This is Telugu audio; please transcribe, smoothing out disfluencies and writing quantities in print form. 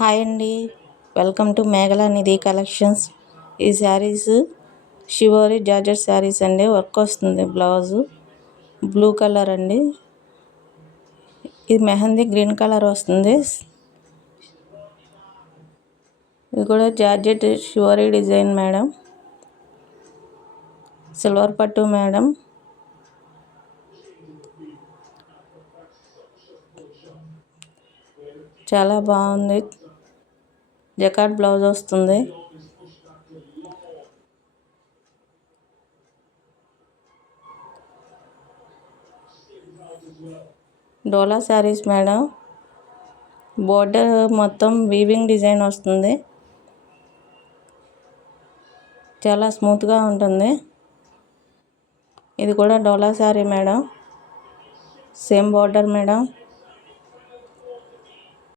హాయ్ అండి, welcome to Meghala Nidhi collections. ఈ శారీస్ షివోరి జార్జెట్ శారీస్ అండి. వర్క్ వస్తుంది, బ్లౌజు బ్లూ కలర్ అండి. ఇది మెహందీ గ్రీన్ కలర్ వస్తుంది. ఇది కూడా georgette shibori design madam. Silver పట్టు మేడం. చాలా బాగుంది. జకాట్ బ్లౌజ్ వస్తుంది. Dola saris madam. బోర్డర్ మొత్తం వీవింగ్ డిజైన్ వస్తుంది. చాలా స్మూత్గా ఉంటుంది. ఇది కూడా Dola sari madam. Same border madam.